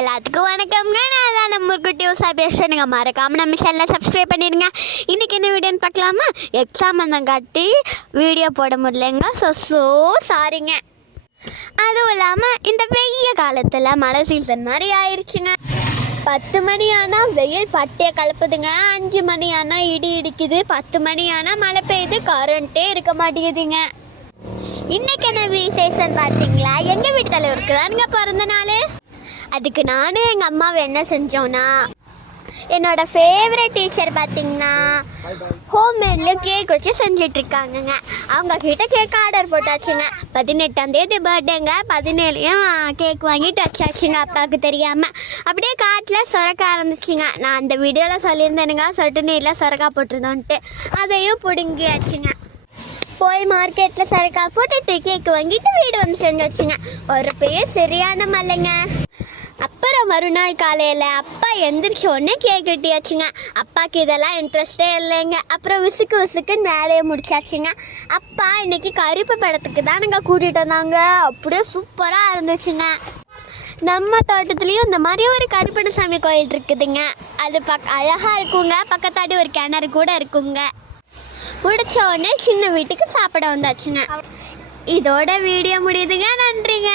எல்லாத்துக்கும் வணக்கம்ங்க. நான் தான் நம்ம குட்டி யூஸாக பேசுகிறேனுங்க. மறக்காமல் நம்ம சேனலை சப்ஸ்கிரைப் பண்ணிடுங்க. இன்றைக்கி என்ன வீடியோன்னு பார்க்கலாமா? எக்ஸாம் வந்தங்காட்டி வீடியோ போட முடியலைங்க. ஸோ சாரிங்க. அதுவும் இல்லாமல் இந்த வெய்ய காலத்தில் மழை சீசன் மாதிரி ஆயிடுச்சுங்க. 10 மணி ஆனால் வெயில் பட்டையை கலப்புதுங்க. 5 மணி ஆனால் இடி இடிக்குது. 10 மணி ஆனால் மழை பெய்யுது. கரண்ட்டே இருக்க மாட்டேங்குதுங்க. இன்றைக்கி என்ன விசேஷன் பார்த்தீங்களா? எங்கள் வீட்டு தலைவருக்கு தானுங்க பிறந்த நாள். அதுக்கு நானும் எங்கள் அம்மாவை என்ன செஞ்சோன்னா, என்னோடய ஃபேவரட் டீச்சர் பார்த்திங்கன்னா ஹோம்மேட்லேயும் கேக் வச்சு செஞ்சிட்ருக்காங்கங்க. அவங்கக்கிட்ட கேக் ஆர்டர் போட்டாச்சுங்க. 18ஆம் தேதி பர்த்டேங்க. 17யும் கேக் வாங்கிட்டு வச்சாச்சுங்க அப்பாவுக்கு தெரியாமல். அப்படியே காட்டில் சொரக்கா ஆரம்பிச்சிங்க. நான் அந்த வீடியோவில் சொல்லியிருந்தேனுங்க, சொட்டு நீரில் சொரக்கா போட்டிருந்தோன்ட்டு. அதையும் பிடுங்கியாச்சுங்க. போய் மார்க்கெட்டில் சரக்கா போட்டுட்டு கேக்கு வாங்கிட்டு வீடு வந்து செஞ்சு வச்சுங்க. ஒரு பேர் சரியான மல்லைங்க. அப்புறம் மறுநாள் காலையில் அப்பா எந்திரிச்ச உடனே கேக் வெட்டியாச்சுங்க. அப்பாவுக்கு இதெல்லாம் இன்ட்ரெஸ்டே இல்லைங்க. அப்புறம் விசுக்குன்னு வேலையை முடிச்சாச்சுங்க. அப்பா இன்னைக்கு கருப்பு படத்துக்கு தான் நாங்கள் கூட்டிகிட்டு வந்தாங்க. அப்படியே சூப்பராக இருந்துச்சுங்க. நம்ம தோட்டத்துலேயும் இந்த மாதிரி ஒரு கருப்பணசாமி கோயில் இருக்குதுங்க. அது அழகாக இருக்குங்க. பக்கத்தாடி ஒரு கிணறு கூட இருக்குங்க. முடிச்ச உடனே சின்ன வீட்டுக்கு சாப்பிட வந்தாச்சுங்க. இதோட வீடியோ முடியுதுங்க. நன்றிங்க.